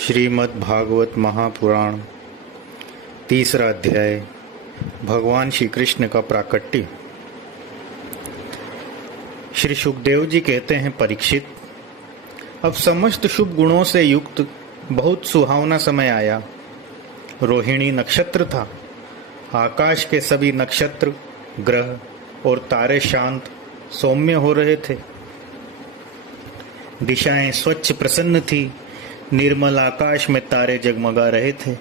श्रीमद् भागवत महापुराण तीसरा अध्याय। भगवान श्री कृष्ण का प्राकट्य। श्री सुखदेव जी कहते हैं, परीक्षित, अब समस्त शुभ गुणों से युक्त बहुत सुहावना समय आया। रोहिणी नक्षत्र था। आकाश के सभी नक्षत्र, ग्रह और तारे शांत सौम्य हो रहे थे। दिशाएं स्वच्छ प्रसन्न थी। निर्मल आकाश में तारे जगमगा रहे थे।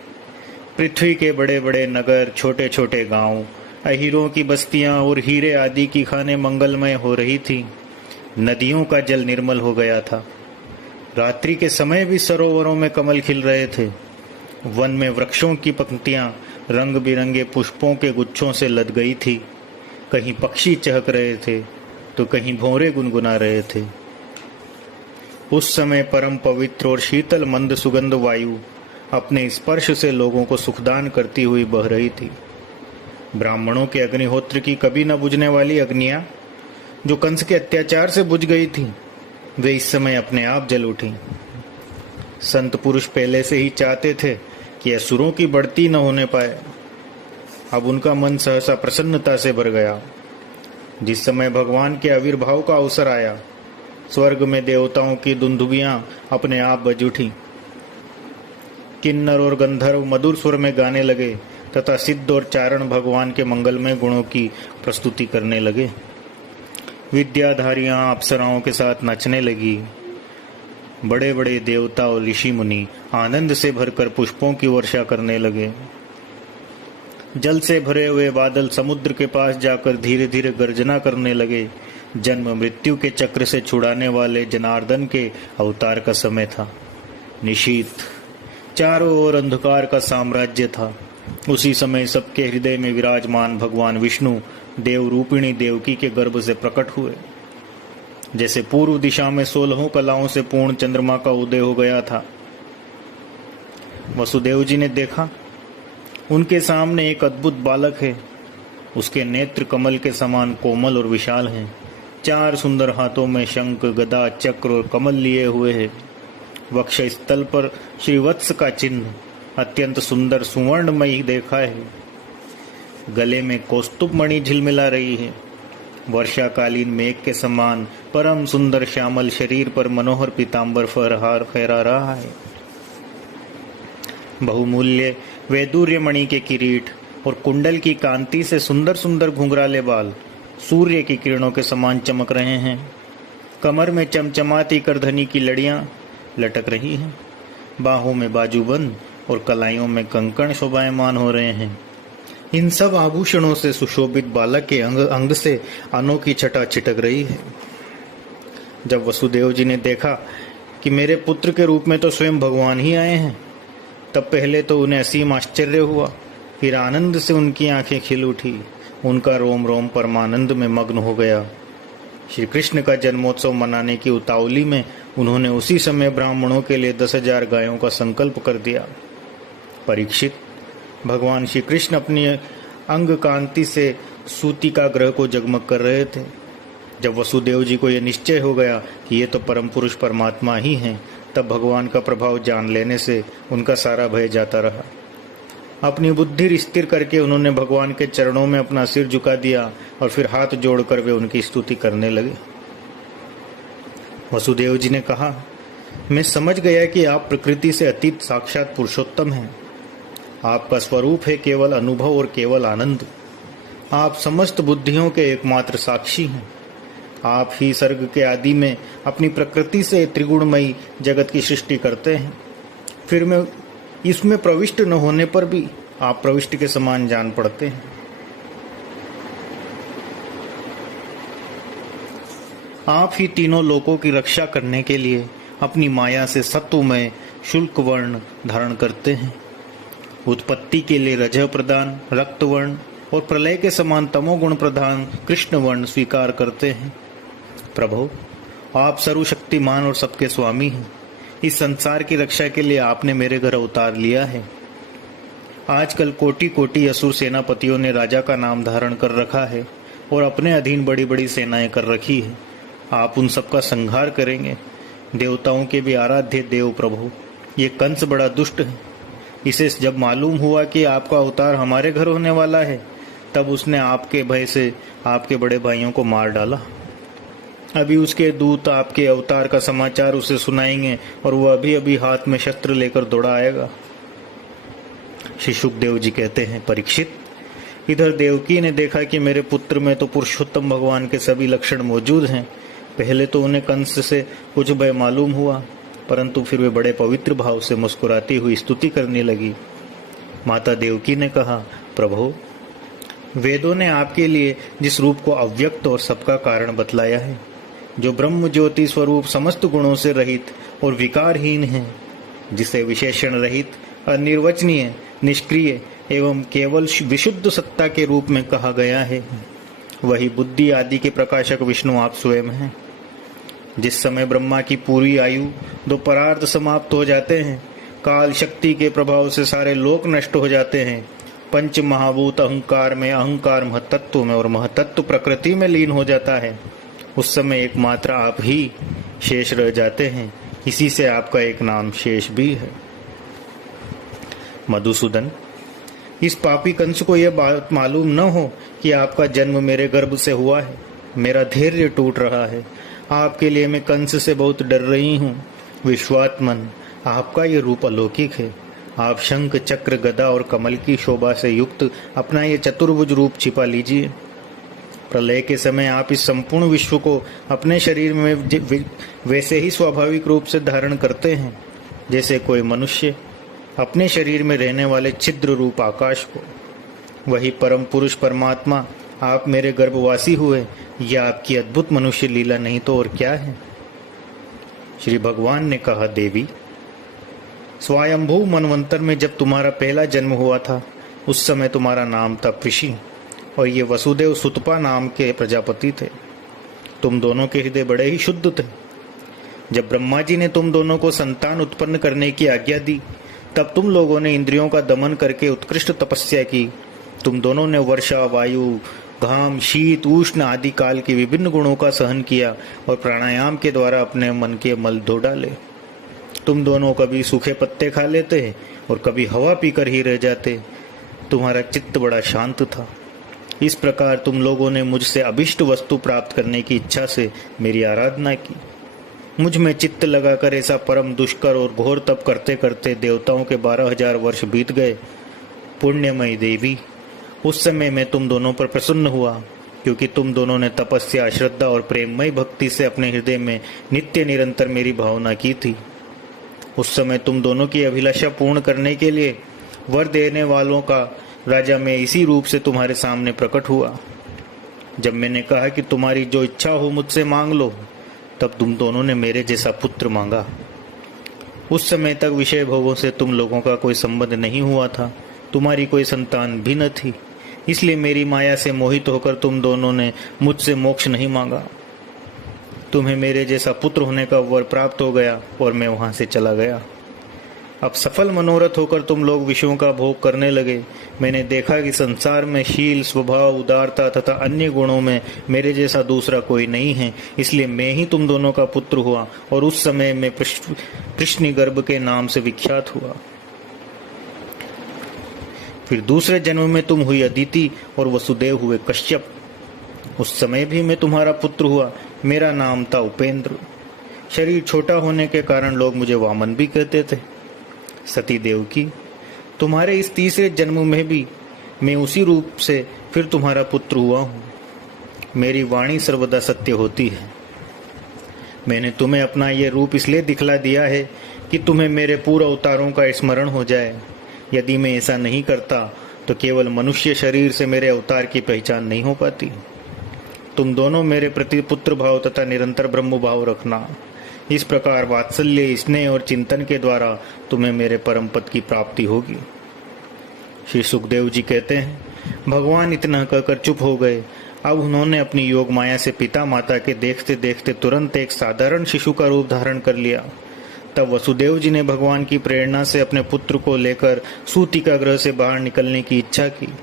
पृथ्वी के बड़े बड़े नगर, छोटे छोटे गांव, अहीरों की बस्तियां और हीरे आदि की खाने मंगलमय हो रही थी। नदियों का जल निर्मल हो गया था। रात्रि के समय भी सरोवरों में कमल खिल रहे थे। वन में वृक्षों की पंक्तियां रंग बिरंगे पुष्पों के गुच्छों से लद गई थी। कहीं पक्षी चहक रहे थे तो कहीं भौरे गुनगुना रहे थे। उस समय परम पवित्र और शीतल मंद सुगंध वायु अपने स्पर्श से लोगों को सुखदान करती हुई बह रही थी। ब्राह्मणों के अग्निहोत्र की कभी न बुझने वाली अग्नियां, जो कंस के अत्याचार से बुझ गई थी, वे इस समय अपने आप जल उठी। संत पुरुष पहले से ही चाहते थे कि असुरों की बढ़ती न होने पाए। अब उनका मन सहसा प्रसन्नता से भर गया। जिस समय भगवान के आविर्भाव का अवसर आया, स्वर्ग में देवताओं की दुंदुभियां अपने आप बज उठी। किन्नर और गंधर्व मधुर स्वर में गाने लगे तथा सिद्ध और चारण भगवान के मंगलमय गुणों की प्रस्तुति करने लगे। विद्याधारियां अप्सराओं के साथ नाचने लगी। बड़े बड़े देवता और ऋषि मुनि आनंद से भरकर पुष्पों की वर्षा करने लगे। जल से भरे हुए बादल समुद्र के पास जाकर धीरे धीरे गर्जना करने लगे। जन्म मृत्यु के चक्र से छुड़ाने वाले जनार्दन के अवतार का समय था। निशीथ, चारों ओर अंधकार का साम्राज्य था। उसी समय सबके हृदय में विराजमान भगवान विष्णु देव रूपिणी देवकी के गर्भ से प्रकट हुए। जैसे पूर्व दिशा में 16 कलाओं से पूर्ण चंद्रमा का उदय हो गया था। वसुदेव जी ने देखा, उनके सामने एक अद्भुत बालक है। उसके नेत्र कमल के समान कोमल और विशाल हैं। 4 सुंदर हाथों में शंख, गदा, चक्र और कमल लिए हुए है। वक्ष स्थल पर श्रीवत्स का चिन्ह अत्यंत सुंदर सुवर्णमयी देखा है। गले में कौस्तुभ मणि झिलमिला रही है। वर्षाकालीन मेघ के समान परम सुंदर श्यामल शरीर पर मनोहर पीतांबर फहरा रहा है। बहुमूल्य वैदूर्य मणि के किरीट और कुंडल की कांति से सुंदर सुंदर घुंघराले बाल सूर्य की किरणों के समान चमक रहे हैं। कमर में चमचमाती करधनी की लड़ियां लटक रही हैं। बाहों में बाजूबंद और कलाइयों में कंकण शोभायमान हो रहे हैं। इन सब आभूषणों से सुशोभित बालक के अंग अंग से अनोखी छटा छिटक रही है। जब वसुदेव जी ने देखा कि मेरे पुत्र के रूप में तो स्वयं भगवान ही आए हैं, तब पहले तो उन्हें असीम आश्चर्य हुआ। फिर आनंद से उनकी आंखें खिल उठी। उनका रोम रोम परमानंद में मग्न हो गया। श्री कृष्ण का जन्मोत्सव मनाने की उतावली में उन्होंने उसी समय ब्राह्मणों के लिए 10,000 गायों का संकल्प कर दिया। परीक्षित, भगवान श्री कृष्ण अपनी अंग कांति से सूतिका ग्रह को जगमग कर रहे थे। जब वसुदेव जी को यह निश्चय हो गया कि ये तो परम पुरुष परमात्मा ही हैं, तब भगवान का प्रभाव जान लेने से उनका सारा भय जाता रहा। अपनी बुद्धि स्थिर करके उन्होंने भगवान के चरणों में अपना सिर झुका दिया और फिर हाथ जोड़कर वे उनकी स्तुति करने लगे। वसुदेव जी ने कहा, मैं समझ गया कि आप प्रकृति से अतीत साक्षात पुरुषोत्तम हैं। आपका स्वरूप है केवल अनुभव और केवल आनंद। आप समस्त बुद्धियों के एकमात्र साक्षी हैं। आप ही सर्ग के आदि में अपनी प्रकृति से त्रिगुणमयी जगत की सृष्टि करते हैं। फिर मैं इसमें प्रविष्ट न होने पर भी आप प्रविष्ट के समान जान पड़ते हैं। आप ही तीनों लोकों की रक्षा करने के लिए अपनी माया से सत्वमय शुल्क वर्ण धारण करते हैं। उत्पत्ति के लिए रजः प्रधान रक्त वर्ण और प्रलय के समान तमोगुण प्रधान कृष्ण वर्ण स्वीकार करते हैं। प्रभु, आप सर्वशक्तिमान और सबके स्वामी हैं। इस संसार की रक्षा के लिए आपने मेरे घर अवतार लिया है। आजकल कोटि कोटि असुर सेनापतियों ने राजा का नाम धारण कर रखा है और अपने अधीन बड़ी बड़ी सेनाएं कर रखी है। आप उन सबका संहार करेंगे। देवताओं के भी आराध्य देव प्रभु, ये कंस बड़ा दुष्ट है। इसे जब मालूम हुआ कि आपका अवतार हमारे घर होने वाला है, तब उसने आपके भय से आपके बड़े भाइयों को मार डाला। अभी उसके दूत आपके अवतार का समाचार उसे सुनाएंगे और वह अभी अभी हाथ में शस्त्र लेकर दौड़ा आएगा। श्री सुखदेव जी कहते हैं, परीक्षित, इधर देवकी ने देखा कि मेरे पुत्र में तो पुरुषोत्तम भगवान के सभी लक्षण मौजूद हैं। पहले तो उन्हें कंस से कुछ भय मालूम हुआ, परंतु फिर वे बड़े पवित्र भाव से मुस्कुराती हुई स्तुति करने लगी। माता देवकी ने कहा, प्रभु, वेदों ने आपके लिए जिस रूप को अव्यक्त और सबका कारण बतलाया है, जो ब्रह्म ज्योति स्वरूप समस्त गुणों से रहित और विकारहीन है, जिसे विशेषण रहित, अनिर्वचनीय, निष्क्रिय एवं केवल विशुद्ध सत्ता के रूप में कहा गया है, वही बुद्धि आदि के प्रकाशक विष्णु आप स्वयं हैं। जिस समय ब्रह्मा की पूरी आयु दो परार्थ समाप्त हो जाते हैं, काल शक्ति के प्रभाव से सारे लोक नष्ट हो जाते हैं, पंच महाभूत अहंकार में, अहंकार महतत्व में और महतत्व प्रकृति में लीन हो जाता है, उस समय एकमात्र आप ही शेष रह जाते हैं। इसी से आपका एक नाम शेष भी है। मधुसूदन, इस पापी कंस को यह बात मालूम न हो कि आपका जन्म मेरे गर्भ से हुआ है। मेरा धैर्य टूट रहा है। आपके लिए मैं कंस से बहुत डर रही हूँ। विश्वात्मन, आपका ये रूप अलौकिक है। आप शंख, चक्र, गदा और कमल की शोभा से युक्त अपना ये चतुर्भुज रूप छिपा लीजिए। प्रलय के समय आप इस संपूर्ण विश्व को अपने शरीर में वैसे ही स्वाभाविक रूप से धारण करते हैं जैसे कोई मनुष्य अपने शरीर में रहने वाले छिद्र रूप आकाश को। वही परम पुरुष परमात्मा आप मेरे गर्भवासी हुए। यह आपकी अद्भुत मनुष्य लीला नहीं तो और क्या है। श्री भगवान ने कहा, देवी, स्वयंभू मनवंतर में जब तुम्हारा पहला जन्म हुआ था, उस समय तुम्हारा नाम था पृषि और ये वसुदेव सुतपा नाम के प्रजापति थे। तुम दोनों के हृदय बड़े ही शुद्ध थे। जब ब्रह्मा जी ने तुम दोनों को संतान उत्पन्न करने की आज्ञा दी, तब तुम लोगों ने इंद्रियों का दमन करके उत्कृष्ट तपस्या की। तुम दोनों ने वर्षा, वायु, घाम, शीत, उष्ण आदि काल के विभिन्न गुणों का सहन किया और प्राणायाम के द्वारा अपने मन के मल धो डाले। तुम दोनों कभी सूखे पत्ते खा लेते और कभी हवा पीकर ही रह जाते। तुम्हारा चित्त बड़ा शांत था। इस प्रकार तुम लोगों ने मुझसे अभिष्ट वस्तु प्राप्त करने की इच्छा से मेरी आराधना की। मुझ में चित्त लगाकर ऐसा परम दुष्कर और घोर तप करते करते देवताओं के 12,000 वर्ष बीत गए। पुण्यमयी देवी, उस समय मैं तुम दोनों पर प्रसन्न हुआ, क्योंकि तुम दोनों ने तपस्या, श्रद्धा और प्रेममय भक्ति से अपने हृदय में नित्य निरंतर मेरी भावना की थी। उस समय तुम दोनों की अभिलाषा पूर्ण करने के लिए वर देने वालों का राजा मैं इसी रूप से तुम्हारे सामने प्रकट हुआ। जब मैंने कहा कि तुम्हारी जो इच्छा हो मुझसे मांग लो, तब तुम दोनों ने मेरे जैसा पुत्र मांगा। उस समय तक विषय भोगों से तुम लोगों का कोई संबंध नहीं हुआ था। तुम्हारी कोई संतान भी न थी। इसलिए मेरी माया से मोहित होकर तुम दोनों ने मुझसे मोक्ष नहीं मांगा। तुम्हें मेरे जैसा पुत्र होने का वर प्राप्त हो गया और मैं वहां से चला गया। अब सफल मनोरथ होकर तुम लोग विषयों का भोग करने लगे। मैंने देखा कि संसार में शील, स्वभाव, उदारता तथा अन्य गुणों में मेरे जैसा दूसरा कोई नहीं है। इसलिए मैं ही तुम दोनों का पुत्र हुआ और उस समय मैं कृष्णगर्भ के नाम से विख्यात हुआ। फिर दूसरे जन्म में तुम हुई अदिति और वसुदेव हुए कश्यप। उस समय भी मैं तुम्हारा पुत्र हुआ। मेरा नाम था उपेंद्र। शरीर छोटा होने के कारण लोग मुझे वामन भी कहते थे। सती देवकी, तुम्हारे इस तीसरे जन्म में भी मैं उसी रूप से फिर तुम्हारा पुत्र हुआ हूँ। मेरी वाणी सर्वदा सत्य होती है। मैंने तुम्हें अपना ये रूप इसलिए दिखला दिया है कि तुम्हें मेरे पूर्व अवतारों का स्मरण हो जाए। यदि मैं ऐसा नहीं करता तो केवल मनुष्य शरीर से मेरे अवतार की पहचान नहीं हो पाती। तुम दोनों मेरे प्रति पुत्र भाव तथा निरंतर ब्रह्म भाव रखना। इस प्रकार वात्सल्य, स्नेह और चिंतन के द्वारा तुम्हें मेरे परम पद की प्राप्ति होगी। श्री सुखदेव जी कहते हैं, भगवान इतना कहकर चुप हो गए। अब उन्होंने अपनी योग माया से पिता माता के देखते देखते तुरंत एक साधारण शिशु का रूप धारण कर लिया। तब वसुदेव जी ने भगवान की प्रेरणा से अपने पुत्र को लेकर सूतिका गृह से बाहर निकलने की इच्छा की।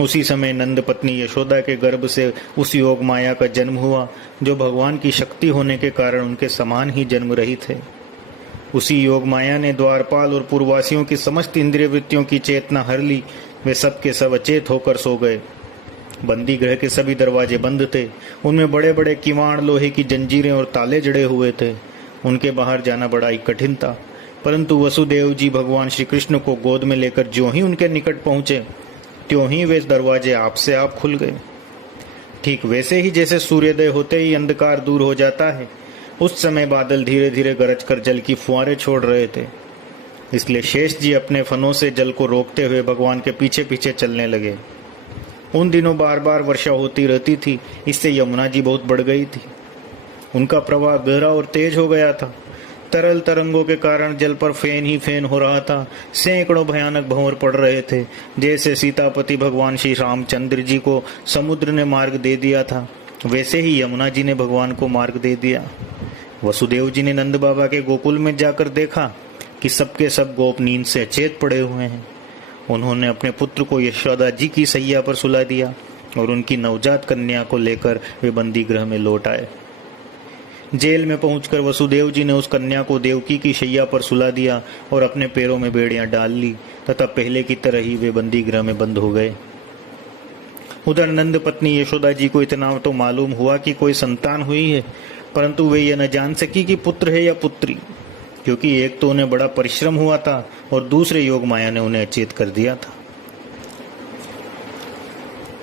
उसी समय नंद पत्नी यशोदा के गर्भ से उस योग माया का जन्म हुआ, जो भगवान की शक्ति होने के कारण उनके समान ही जन्म रहित है। उसी योग माया ने द्वारपाल और पूर्ववासियों की समस्त इंद्रिय वृत्तियों की चेतना हर ली। वे सब के सब अचेत होकर सो गए। बंदी गृह के सभी दरवाजे बंद थे। उनमें बड़े बड़े किवाड़, लोहे की जंजीरें और ताले जड़े हुए थे। उनके बाहर जाना बड़ा ही कठिन था। परंतु वसुदेव जी भगवान श्री कृष्ण को गोद में लेकर ज्यों ही उनके निकट पहुंचे, त्यों ही वे दरवाजे आप से आप खुल गए। ठीक वैसे ही जैसे सूर्योदय होते ही अंधकार दूर हो जाता है, उस समय बादल धीरे धीरे गरज कर जल की फुहारें छोड़ रहे थे। इसलिए शेष जी अपने फनों से जल को रोकते हुए भगवान के पीछे पीछे चलने लगे। उन दिनों बार बार वर्षा होती रहती थी, इससे यमुना जी बहुत बढ़ गई थी। उनका प्रवाह गहरा और तेज हो गया था। तरल तरंगों के कारण जल पर फेन ही फेन हो रहा था। सैकड़ों भयानक भंवर पड़ रहे थे। जैसे सीतापति भगवान श्री रामचंद्र जी को समुद्र ने मार्ग दे दिया था, वैसे ही यमुना जी ने भगवान को मार्ग दे दिया। वसुदेव जी ने नंद बाबा के गोकुल में जाकर देखा कि सबके सब गोप नींद से अचेत पड़े हुए हैं। उन्होंने अपने पुत्र को यशोदा जी की सैया पर सुला दिया और उनकी नवजात कन्या को लेकर वे बंदी गृह में लौट आए। जेल में पहुंचकर वसुदेव जी ने उस कन्या को देवकी की शैया पर सुला दिया और अपने पैरों में बेड़ियां डाल ली तथा पहले की तरह ही वे बंदी गृह में बंद हो गए। उधर नंद पत्नी यशोदा जी को इतना तो मालूम हुआ कि कोई संतान हुई है, परंतु वे यह न जान सकी कि पुत्र है या पुत्री, क्योंकि एक तो उन्हें बड़ा परिश्रम हुआ था और दूसरे योग माया ने उन्हें अचेत कर दिया था।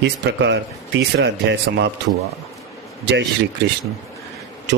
इस प्रकार तीसरा अध्याय समाप्त हुआ। जय श्री कृष्ण।